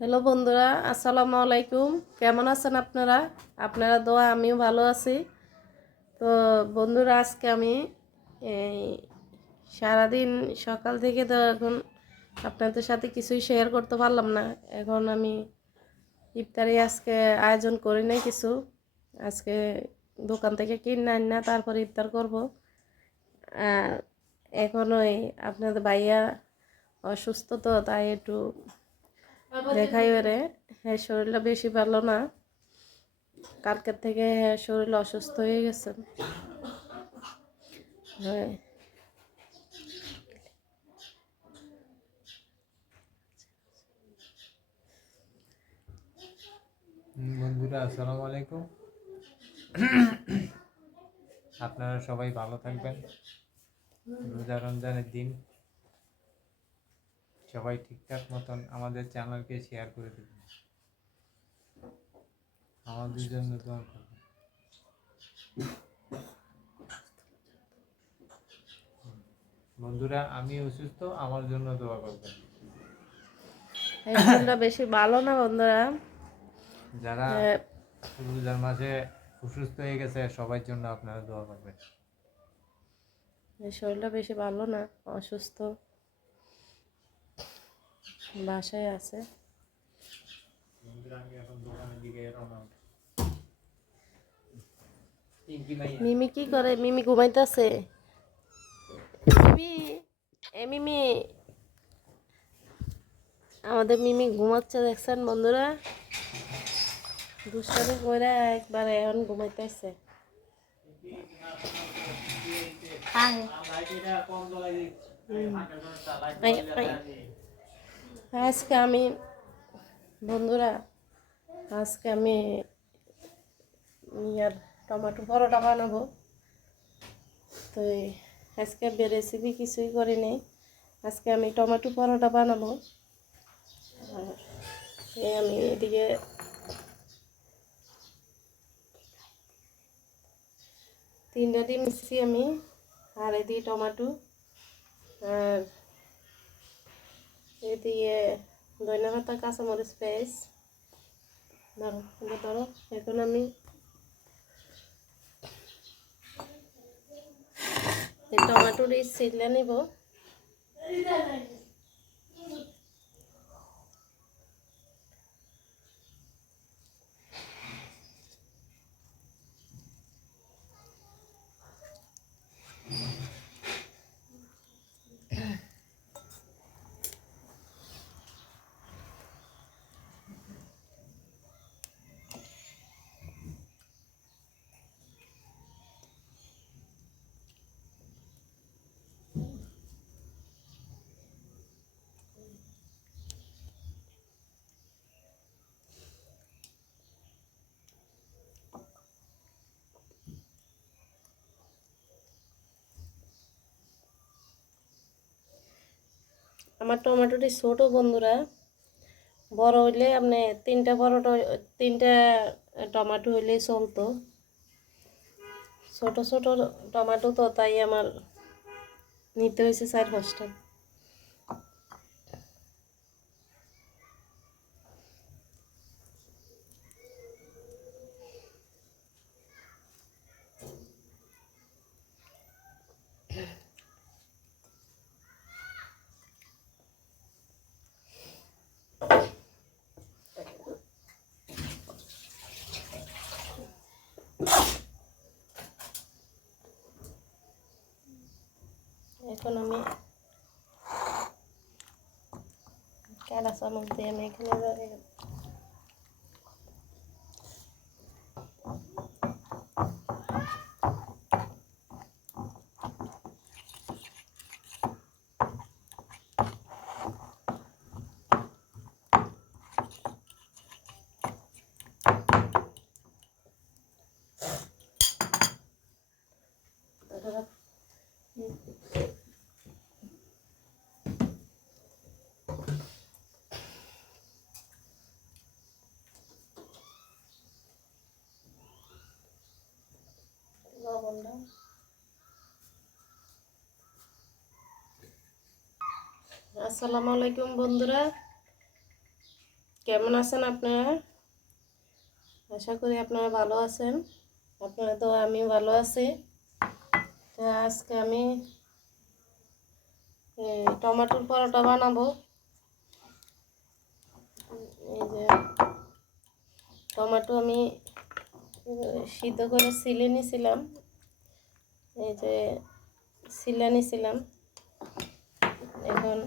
Hello বন্ধুরা, আসসালামু আলাইকুম। কেমন আছেন আপনারা? আপনারা দোয়া, আমিও ভালো আছি। তো বন্ধুরা, আজকে আমি এই সারাদিন সকাল থেকে তো এখন আপনাদের সাথে কিছুই শেয়ার করতে পারলাম না। এখন আমি ইফতারি আজকে আয়োজন করি নাই কিছু। আজকে দোকান থেকে কিনে আন না, তারপর ইফতার করব। এখন ওই আপনাদের ভাইয়া অসুস্থ তো, তাই একটু দেখাই বেড়ে হ্যাঁ শরীরটা বেশি ভালো না। কালকের থেকে হ্যাঁ শরীর অসুস্থ হয়ে গেছে। হ্যাঁ। বন্ধুরা আসসালামু আলাইকুম। আপনারা সবাই ভালো থাকবেন। রোজা রমজানের দিন। সবাই ঠিকঠাক মতন আমাদের চ্যানেলকে শেয়ার করে দেবেন। আমাদের জন্য দোয়া করবেন। বন্ধুরা আমি অসুস্থ আমার জন্য দোয়া করবেন। এই বেশি ভালো না বন্ধুরা। যারা রোজার মাসে অসুস্থ হয়ে গেছে সবার জন্য আপনারা দোয়া করবেন। এই শরীরটা বেশি ভালো না অসুস্থ বাসায় আছে বন্ধুরা আমি এখন দোকানের দিকে রওনা পিঙ্কি মাইয়া মিমি কি করে? মিমি ঘুমাইতেছে। মিমি এ মিমি। আমাদের মিমি ঘুমাচ্ছে দেখছেন বন্ধুরা? দুষ্টামি করে একবারে এখন ঘুমাইতেছে। আজকে আমি, বন্ধুরা, আজকে আমি ইয়ার টমেটো পরোটা বানাবো। তো আজকে রেসিপি কিছুই করি নাই আজকে আমি টমেটো পরোটা বানাবো। আর আমি এদিকে তিনটা ডিম মিশি আমি, আর এদিকে টমেটো। আর এদিকে ধনিয়া পাতা কাঁচামরিচ পেস্ট ধরো ধরো। এখন আমি টমেটোর এই নিব। আমার টমেটোটি ছোটো বন্ধুরা, বড় হইলে আপনি তিনটা বড় তিনটা টমেটো হইলে চলতো। ছোট ছোট টমেটো তো তাই আমার নিতে হয়েছে চার পাঁচটা। এখন আমি কেডা চামচ দিয়ে আমি এখানে ধরে লবণটা আসসালামু আলাইকুম বন্ধুরা। কেমন আছেন আপনারা? আশা করি আপনারা ভালো আছেন। আপনারা তো আমি ভালো আছি। তো আজকে আমি টমেটোর পরোটা বানাবো। এই যে, টমেটো আমি সিদ্ধ করে সিলে নিয়েছিলাম এই যে, সিলে নিয়েছিলাম এখন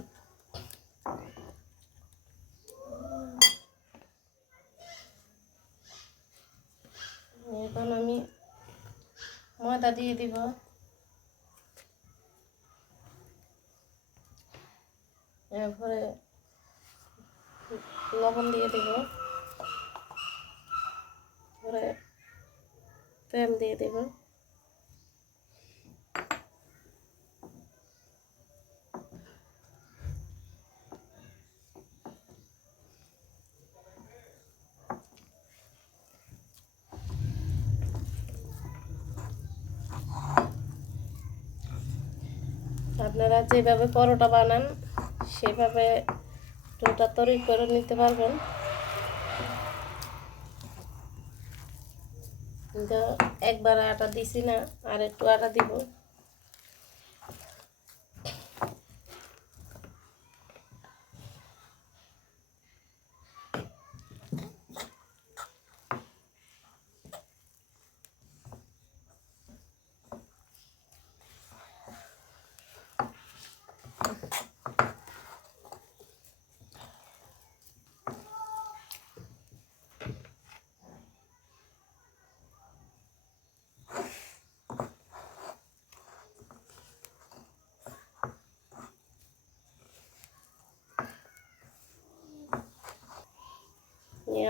এখন আমি ময়দা দিয়ে দিব। এরপরে লবণ দিয়ে দিব। পরে তেল দিয়ে দিব। আপনারা যেভাবে পরোটা বানান, সেভাবে ডোটা তৈরি করে নিতে পারবেন। একবার আটা দিছি না, আর একটু আটা দিব।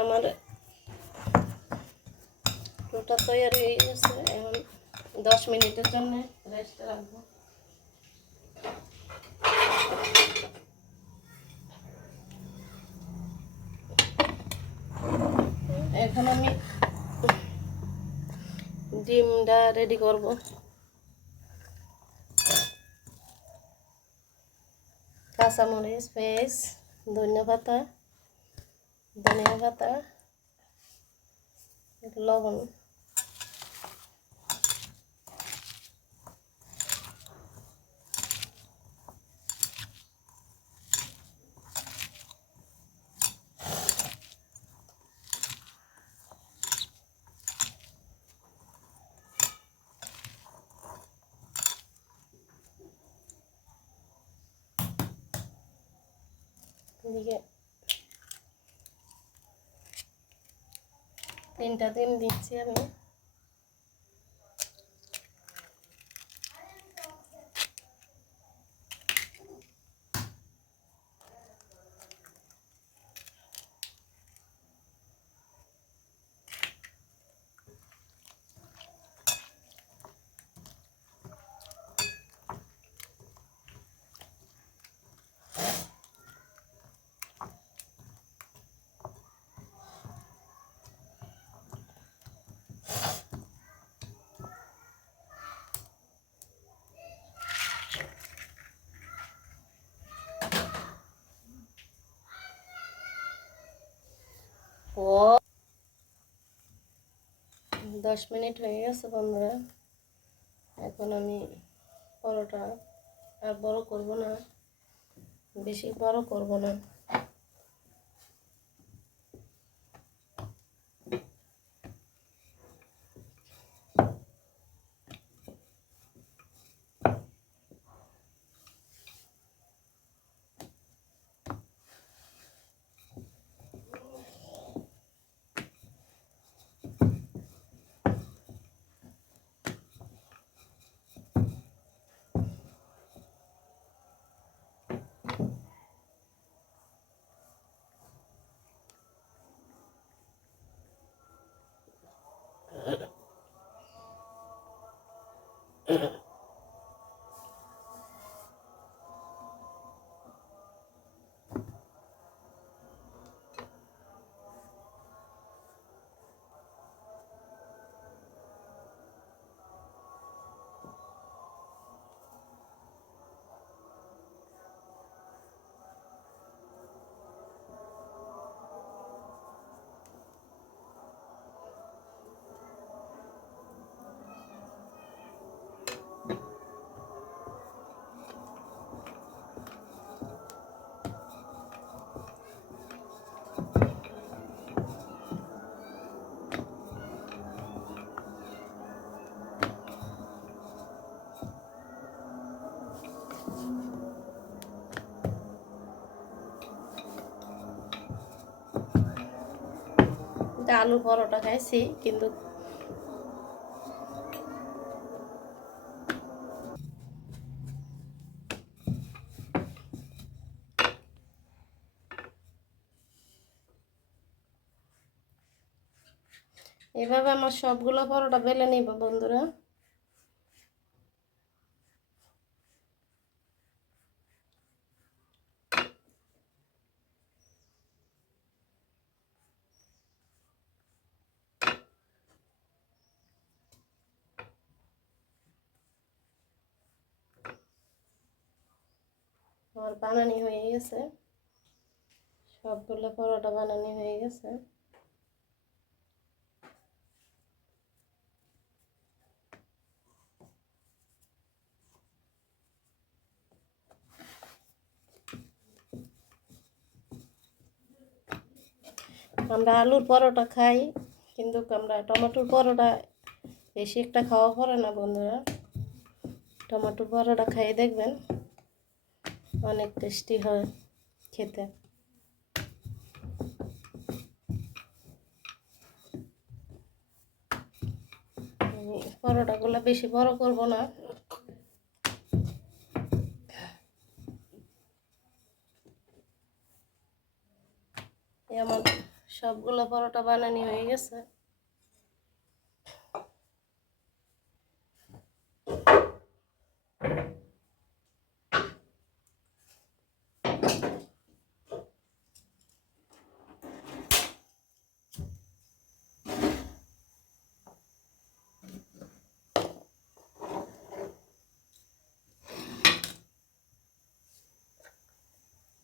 আমার ডোটা তৈরি হয়ে গেছে। এখন দশ মিনিটের জন্য রেস্টে রাখব। এখন আমি ডিমটা রেডি করব। কাঁচামরিচ, পেঁয়াজ ধনিয়া পাতা ধনিয়া পাতা একটু লবণ এদিকে তিনটা দিন দিচ্ছি আমি। দশ মিনিট হয়ে গেছে বন্ধুরা। এখন আমি পরোটা আর বড় করব না। বেশি বড় করব না। আলু পরোটা খাইছি কিন্তু এভাবে আমার সবগুলো পরোটা বেলে নিব বন্ধুরা আমার বানানি হয়ে গেছে। সবগুলো পরোটা বানানি হয়ে গেছে। আমরা আলুর পরোটা খাই, কিন্তু আমরা টমেটোর পরোটা বেশি একটা খাওয়া পড়ে না বন্ধুরা। টমেটোর পরোটা খাইয়ে দেখবেন। অনেক টেস্টি হয় খেতে। আমি পরোটাগুলো বেশি বড় করব না। আমার সবগুলো পরোটা বানানি হয়ে গেছে।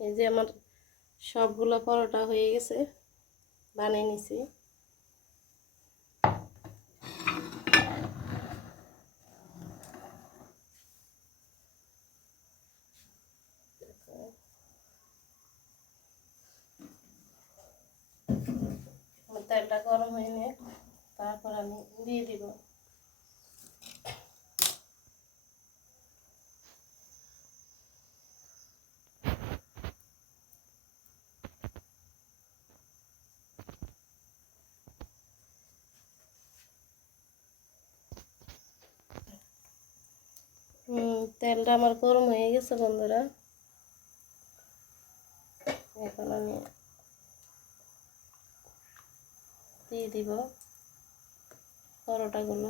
এই যে আমার সবগুলো পরোটা হয়ে গেছে বানিয়ে নিছি আমার তেলটা গরম হয়ে নিয়ে তারপর আমি দিয়ে দিব হুম তেলটা আমার গরম হয়ে গেছে বন্ধুরা। এখন আমি দিয়ে দিব পরোটাগুলো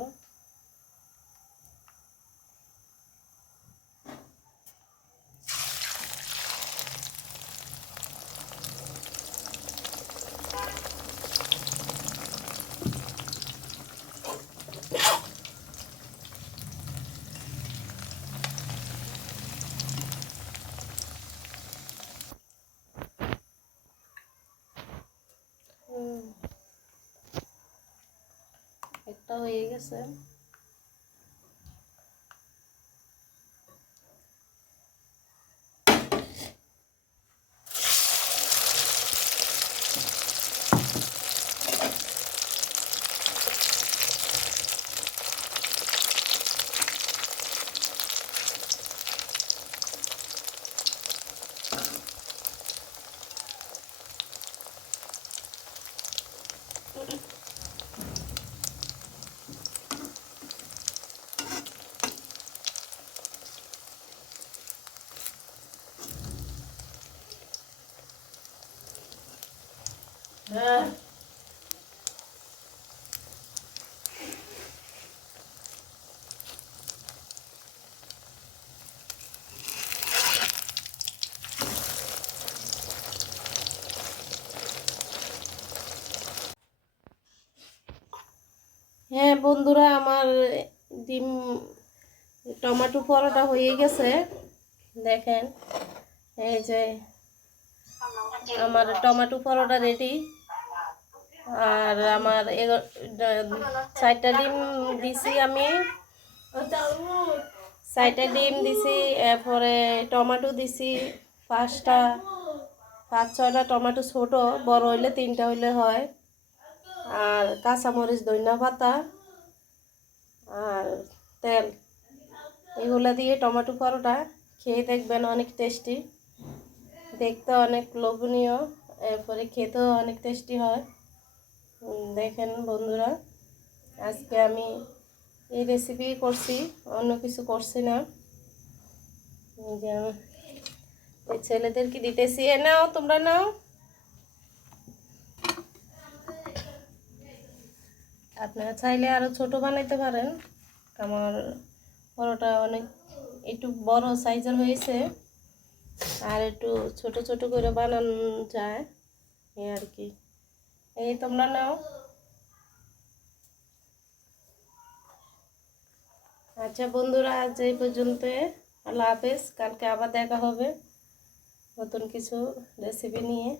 হুম একটা হয়ে গেছে। হ্যাঁ বন্ধুরা, আমার ডিম, টমেটো পরোটা হয়ে গেছে। দেখেন, এই যে আমার টমেটো পরোটা রেডি আর আমার চারটা ডিম দিছি আমি। চারটা ডিম দিছি, এরপরে টমেটো দিছি, পাঁচটা, পাঁচ, ছয়টা টমেটো ছোট, বড় হইলে তিনটা হইলে হয়। আর কাঁচামরিচ ধনিয়া পাতা, আর তেল। এগুলো দিয়ে টমেটো পরোটা, খেয়ে দেখবেন অনেক টেস্টি। দেখতে অনেক লোভনীয়, এরপরে খেতেও অনেক টেস্টি হয়। দেখেন বন্ধুরা, আজকে আমি এই রেসিপি করছি, অন্য কিছু করছি না। ছেলেদেরকে দিতেছি, এ নাও, তোমরা নাও। আপনারা চাইলে আরও ছোট বানাইতে পারেন। আমার বড়টা অনেক একটু বড় সাইজের হয়েছে, আর একটু ছোট ছোট করে বানানো যায়, এই আর কি। এই তোমরা নাও। আচ্ছা বন্ধুরা, আজ এই পর্যন্ত আল্লাহ হাফেজ, কালকে আবার দেখা হবে নতুন কিছু রেসিপি নিয়ে।